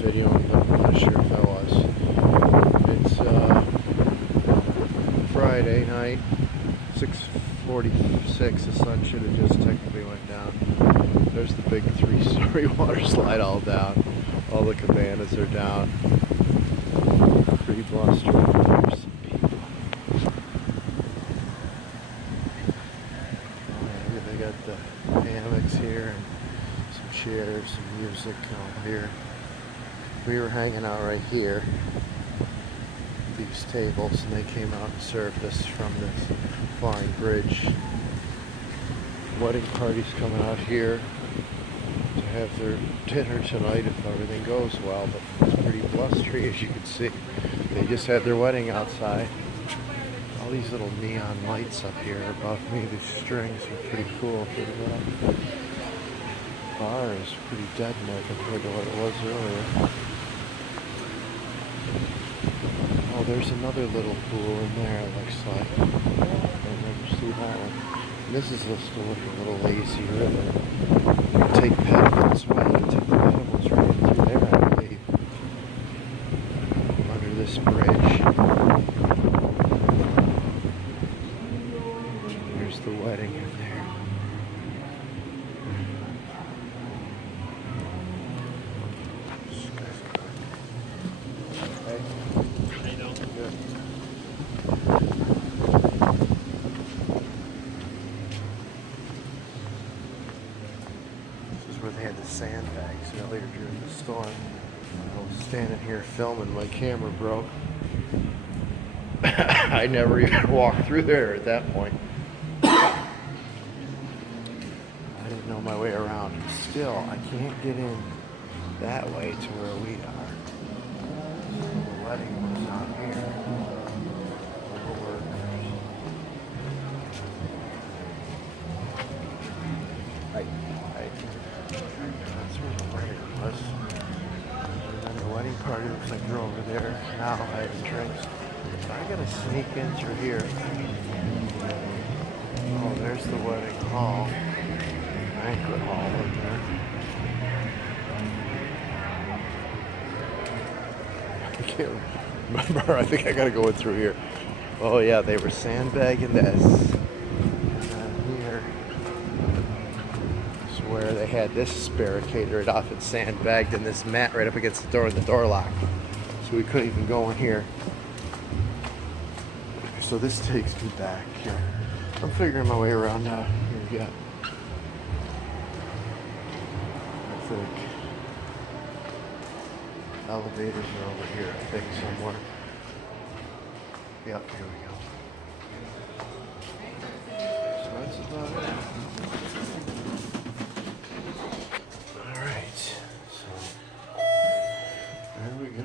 video, but I'm not sure if I was. It's Friday night, 6:46. The sun should have just technically went down. There's the big 3-story water slide all down. All the cabanas are down. Pretty blustery. There's some people. They got the hammocks here and some chairs, some music over here. We were hanging out right here, these tables, and they came out and served us from this flying bridge. Wedding parties coming out here to have their dinner tonight if everything goes well, but it's pretty blustery as you can see. They just had their wedding outside. All these little neon lights up here above me, these strings are pretty cool. The bar is pretty dead now compared to what it was earlier. Oh, there's another little pool in there, it looks like. I've never seen that one. And this is just to look a little lazy river. You can take pedals, well, you can take the pedals right in through there, I believe. Under this bridge. There's the wedding in there. Where they had the sandbags earlier during the storm. I was standing here filming, my camera broke. I never even walked through there at that point. I didn't know my way around. Still, I can't get in that way to where we are. The wedding was out here. That's where the wedding was. And then the wedding party looks like they're over there now having drinks. So I gotta sneak in through here. Oh, there's the wedding hall. Banquet hall up there. I can't remember. I think I gotta go in through here. Oh yeah, they were sandbagging this. Where they had this barricaded off and sandbagged and this mat right up against the door and the door locked. So we couldn't even go in here. So this takes me back here. I'm figuring my way around now. Here we go. I think elevators are over here, I think, somewhere. Yep, here we go. So that's about it. Alright, so there we go.